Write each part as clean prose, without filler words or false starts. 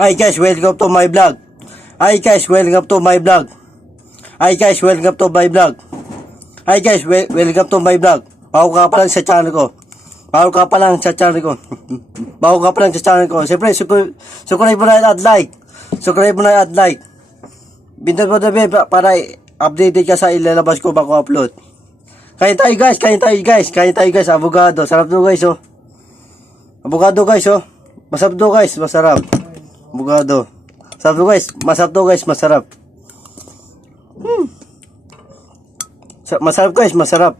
Hi guys, welcome to my vlog. Hi guys, welcome to my vlog. Hi guys, welcome to my vlog. Hi guys, welcome to my vlog. Bago ka pa lang sa channel ko. Bago ka pa lang sa channel ko. Bago ka pa lang sa channel ko. Siyempre, subscribe mo na at like. Subscribe mo na at like. Bintan mo na para updated ka sa ilalabas ko bago upload. Kain tayo guys, kain tayo guys. Kain tayo guys, avocado. Sarap to guys oh. Avocado guys oh. Masarap to guys, masarap. Avocado. Masarap to guys, masarap to guys, masarap. Masarap guys, masarap.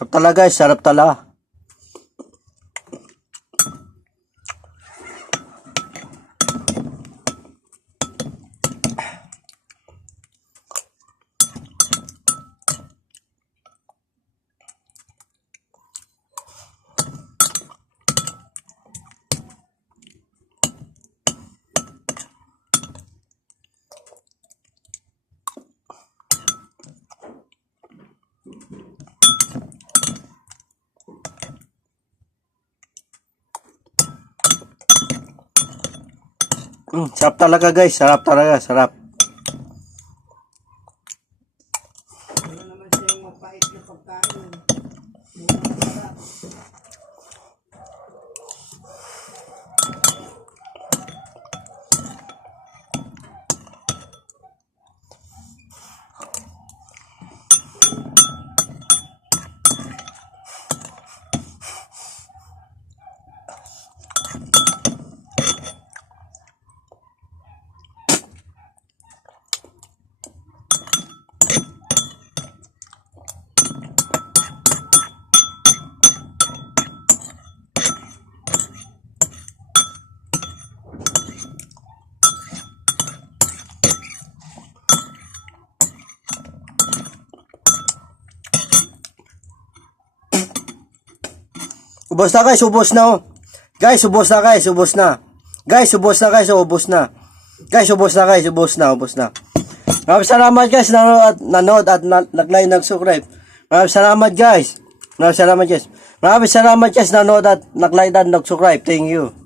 Sarap talaga guys, sarap talaga. Sarap talaga guys, sarap talaga, sarap. Ano naman siyang mapait na pagkain. Sarap. Ubos na guys, ubos na oh. Guys, ubos na guys, ubos na. Guys, ubos na guys, ubos na. Guys, ubos na guys, ubos na, ubos na. Maraming salamat guys, nanood at nag-like, nag-subscribe. Maraming salamat guys. Maraming salamat guys. Maraming salamat guys, nanood at nag-like at nag-subscribe. Thank you.